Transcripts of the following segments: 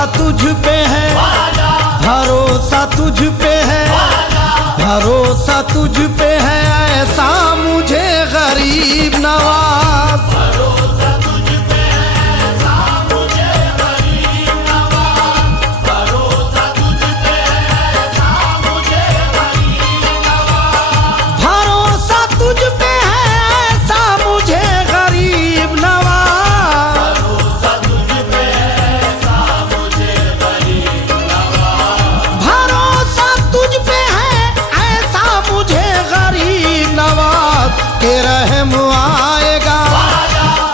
भरोसा तुझ पे है, भरोसा तुझ पे है, भरोसा तुझ पे है ऐसा मुझे गरीब नवाज। भरोसा तुझ पे है ऐसा मुझे गरीब नवाज, भरोसा तुझ पे है ऐसा मुझे गरीब नवाज, भरोसा तुझ पे है ऐसा मुझे गरीब नवाज, भरोसा तुझ पे है ऐसा मुझे गरीब नवाज, भरोसा तुझ पे है ऐसा मुझे गरीब नवाज। के रहम आएगा,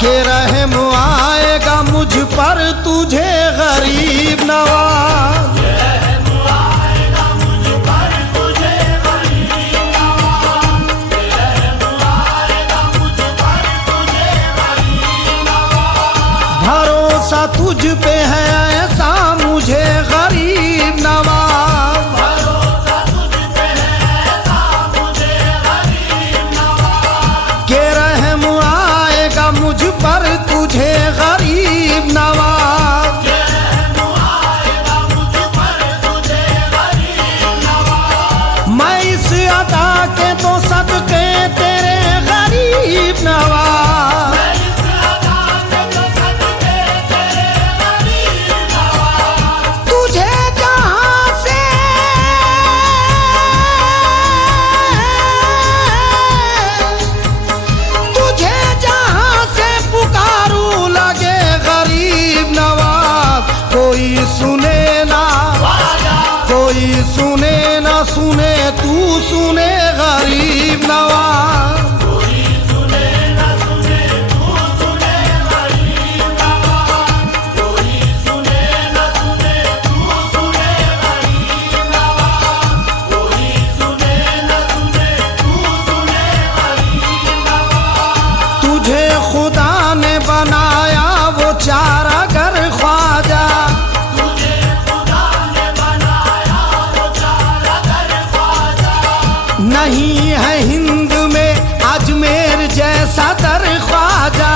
के रहम आएगा मुझ पर तुझे गरीब नवाज। रहम आएगा मुझ पर तुझे गरीब नवाज, रहम आएगा मुझ पर तुझे गरीब नवाज, भरोसा तुझ पे है ऐसा मुझे गरीब नवाज, भरोसा तुझ पे है ऐसा मुझे गरीब नवाज, के रहम आएगा मुझ पर तुझे गरीब नवाज। रहम आएगा मुझ पर तुझे गरीब नवाज, मैं इस अदा के तो सदके तेरे गरीब नवाज, इस अदा के तो सदके तेरे गरीब नवाज, तुझे जहां से तुझे जहां से पुकारूं लगे गरीब नवाज। कोई सुने ना, कोई सुने ना सुने तू सुने गरीब नवाज। कोई सुने न सुने तू सुने गरीब नवाज, कोई सुने न सुने तू सुने गरीब नवाज, कोई सुने न सुने तू सुने गरीब नवाज, तुझे खुदा ने बनाया वो चारागर ख्वाजा, तुझे खुदा ने बनाया वो चारागर ख्वाजा, नहीं है हिंद में अजमेर जैसा दर ख्वाजा।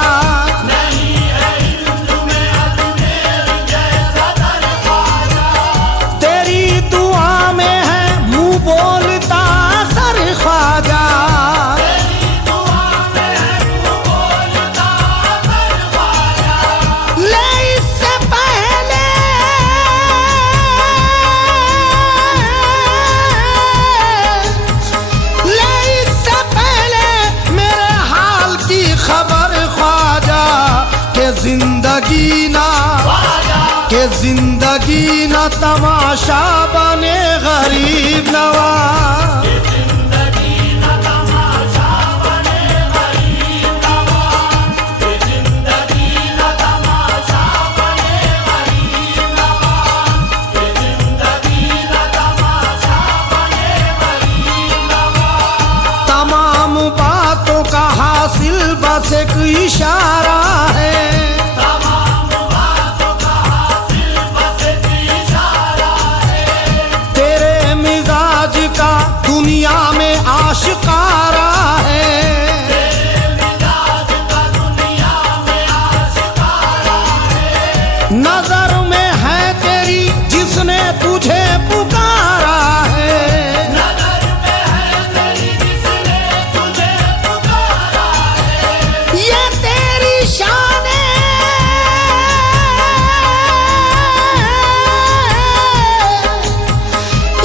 नहीं है हिंद में अजमेर जैसा दर ख्वाजा, तेरी दुआ में है मुंह बोलता सर ख्वाजा, तेरी दुआ में है तू बोलता सर ख्वाजा, ले इससे पहले ले इससे पहले मेरे हाल की खबर ख्वाजा, के जिंदगी ना, के जिंदगी ना तमाशा बने गरीब नवाज। जिंदगी न तमाशा बने गरीब नवाज, जिंदगी न तमाशा बने गरीब नवाज, जिंदगी न तमाशा बने गरीब नवाज, तमाम बातों का हासिल बस एक इशारा है, तमाम बातों का हासिल बस एक इशारा है, तेरे मिजाज का दुनिया में आशिकारा है, तेरे मिजाज का दुनिया में आशिकारा है, नजर में है तेरी जिसने तुझे पुकारा है, नजर में है तेरी जिसने तुझे पुकारा है, ये तेरी शान है,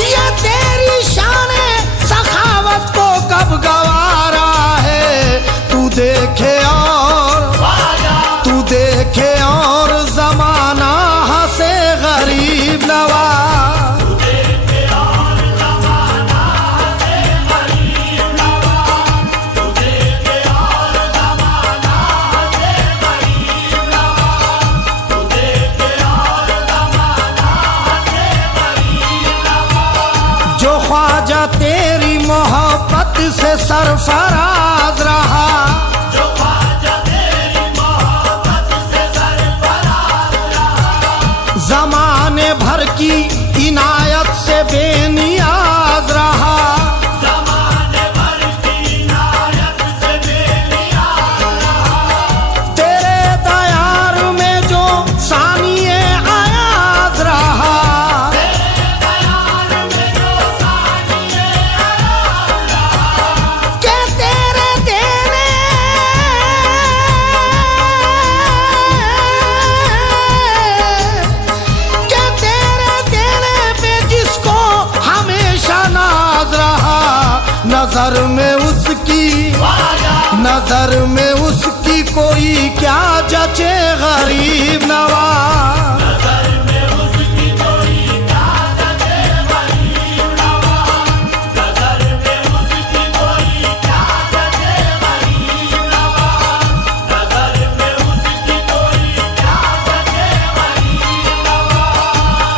ये तेरी शान है, सखावत को कब गवारा है। तू देखे और जमाना हंसे गरीब नवाज, देखे और ज़माना से गरीब नवाज, तू देखे और ज़माना से गरीब नवाज, तू देखे और ज़माना से गरीब नवाज, जो ख्वाजा तेरी मोहब्बत से सरफराज रहा, जो ख्वाजा तेरी मोहब्बत से सरफराज रहा, जमाने भर की इनायत से बेनियाज रहा, ज़माने भर की इनायत से बेनियाज रहा, तेरे दयार में जो सानिए आयाज नजर में उसकी, नजर में उसकी कोई क्या जचे गरीब नवाज।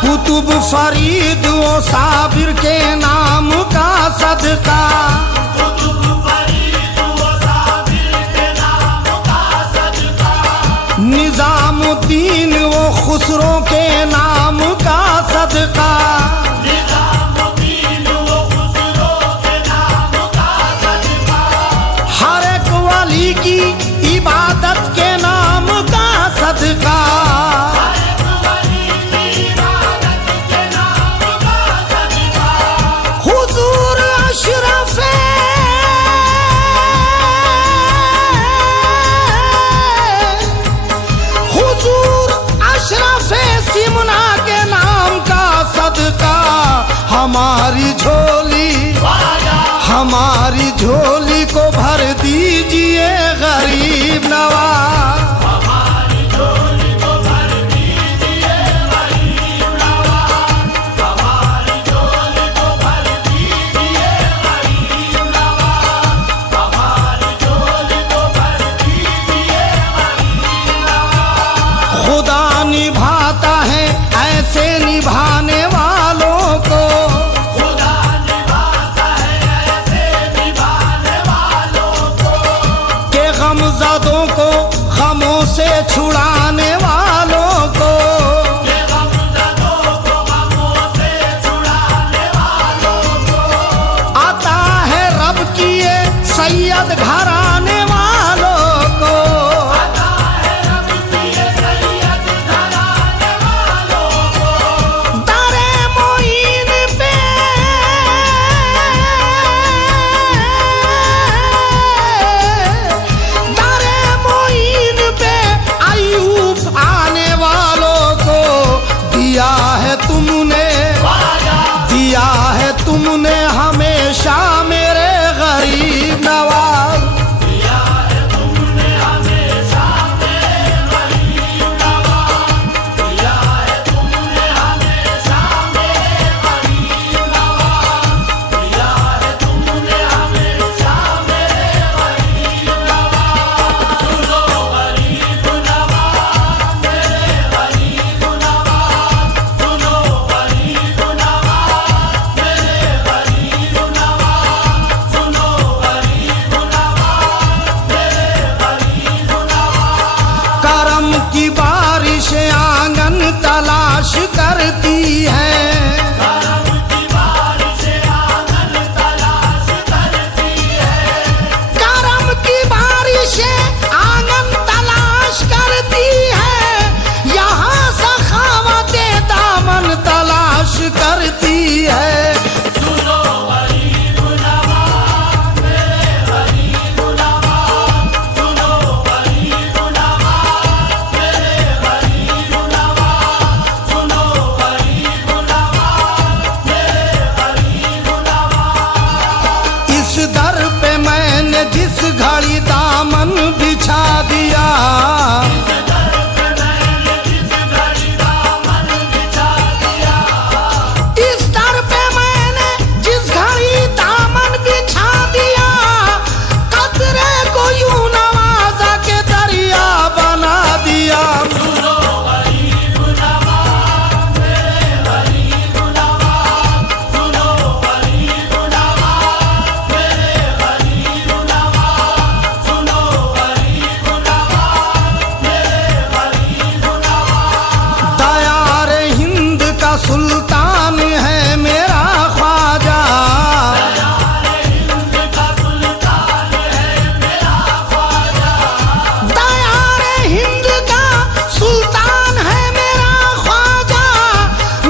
कुतुब फरीद ओ साबिर के नाम का सदका, निजामुद्दीन वो खुसरो के नाम का सदका, हर एक वली की इबादत के नाम का सदका, हुजूर अशरफे सिमना के नाम का सदका, हमारी झोली, हमारी झोली को भर दीजिए गरीब नवाज। खुदा निभाता है ऐसे निभाने वालों को, खुदा निभाता है ऐसे निभाने वालों को, के गमज़दों को गमों से छुड़ाने वालों को, के गमज़दों को गमों से छुड़ाने वालों को, आता है रब की ये सैयद घराने वालों को, दिया है तुमने हमेशा मेरे गरीब नवाज, दिया है तुमने हमेशा मेरे गरीब नवाज, दिया है तुमने हमेशा मेरे गरीब नवाज, दिया है तुमने हमेशा मेरे गरीब नवाज। सुनो गरीब नवाज मेरे गरीब नवाज, सुनो गरीब नवाज मेरे गरीब नवाज, सुनो गरीब नवाज मेरे गरीब नवाज। करम की बारिश आंगन तलाश करती है, करम की बारिश आंगन तलाश करती है, करम की बारिश आंगन तलाश करती है, यहाँ सखावते दामन तलाश करती है। सुनो गरीब नवाज मेरे गरीब नवाज, सुनो गरीब नवाज मेरे गरीब नवाज, सुनो गरीब नवाज मेरे गरीब नवाज। इस दर पे मैंने जिस घड़ी दामन बिछा दिया, इस दर पे मैंने जिस घड़ी दामन बिछा दिया, कतरे को यूं नवाजा के दरिया बना दिया। सुनो गरीब नवाज मेरे गरीब नवाज, सुनो गरीब नवाज मेरे गरीब नवाज, सुनो गरीब नवाज मेरे गरीब नवाज। दयार हिंद का सुल्तान है मेरा ख्वाजा, दयार हिंद का सुल्तान है मेरा ख्वाजा, दयार हिंद का सुल्तान है मेरा ख्वाजा,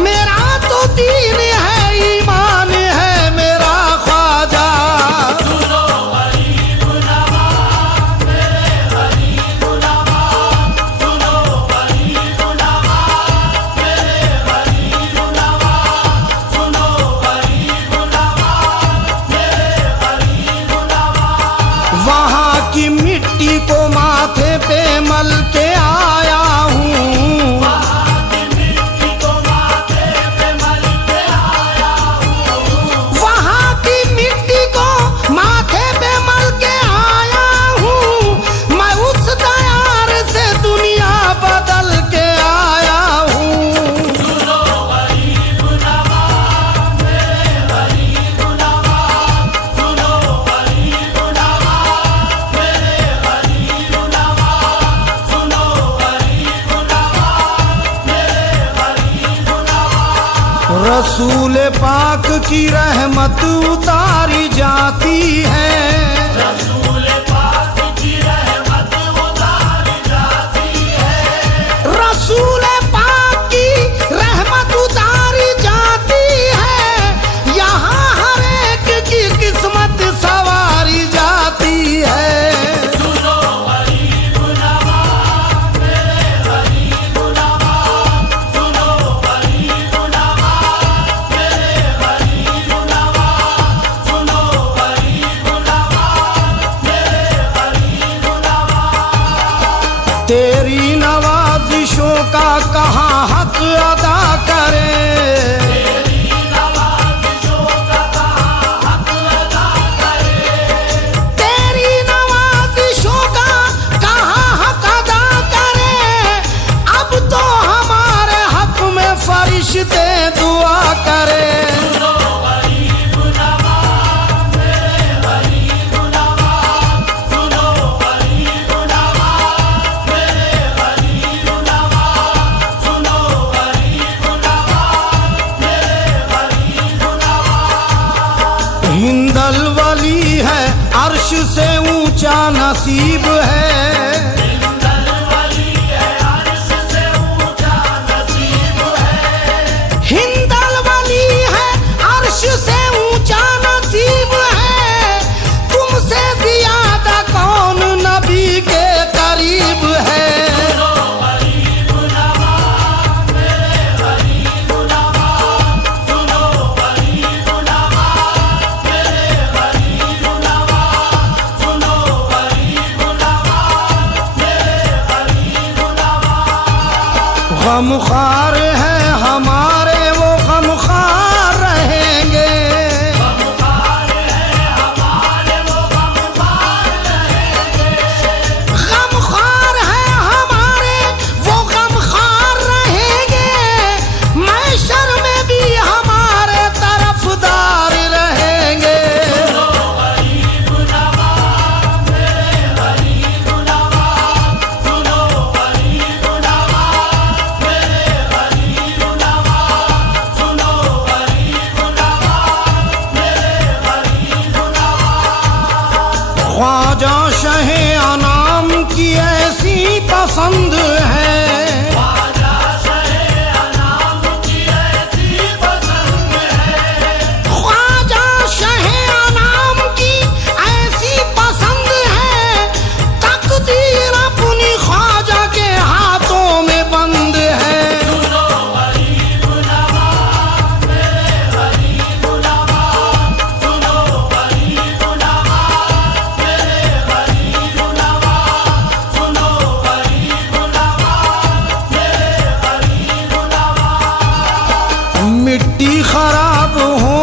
मेरा तो दीन है ईमान है मेरा ख्वाजा। सुनो गरीब नवाज मेरे गरीब नवाज, सुनो गरीब नवाज मेरे गरीब नवाज, रसूल पाक की रहमत उतारी जाती है, रसूल पाक की रहमत उतारी जाती है, रसूल पाक की रहमत उतारी जाती है। यहाँ हर एक की किस्मत सवारी जाती है। सुनो गरीब नवाज मेरे गरीब नवाज, सुनो गरीब नवाज मेरे गरीब नवाज, सुनो गरीब नवाज मेरे गरीब नवाज। तेरी नवाजिशों का कहाँ हक अदा करें, तेरी नवाज़िशों का कहाँ हक अदा करें, तेरी नवाजिशों का कहाँ हक अदा करें। अब तो हमारे हक में फरिश्ते दुआ करें। सुनो गरीब नवाज मेरे गरीब नवाज, सुनो गरीब नवाज मेरे गरीब नवाज, सुनो गरीब नवाज मेरे गरीब नवाज। हिंदल वली है अर्श से ऊंचा नसीब है, हिंदल वली है अर्श से ऊंचा नसीब है, हिंदल वली है अर्श से ऊंचा नसीब है। तुमसे ज्यादा कौन नबी के करीब है। सुनो गरीब नवाज मेरे गरीब नवाज, सुनो गरीब नवाज मेरे गरीब नवाज, सुनो गरीब नवाज मेरे गरीब नवाज। गमख्वार है हमारे वो गमख्वार रहेंगे, गमख्वार है हमारे वो गमख्वार रहेंगे, गमख्वार है हमारे वो गमख्वार रहेंगे। महशर में भी हमारे तरफदार रहेंगे। सुनो गरीब नवाज मेरे गरीब नवाज, सुनो गरीब नवाज मेरे गरीब नवाज, सुनो गरीब नवाज मेरे गरीब नवाज। ख्वाजा शहे अनाम की ऐसी पसंद है, ख्वाजा शहे अनाम की ऐसी पसंद है, ख्वाजा शहे अनाम की ऐसी पसंद है। तकदीर अपनी ख्वाजा के हाथों में बंद है। सुनो गरीब नवाज मेरे गरीब नवाज, सुनो गरीब नवाज मेरे गरीब नवाज, सुनो गरीब नवाज मेरे गरीब नवाज। मिट्टी खराब हो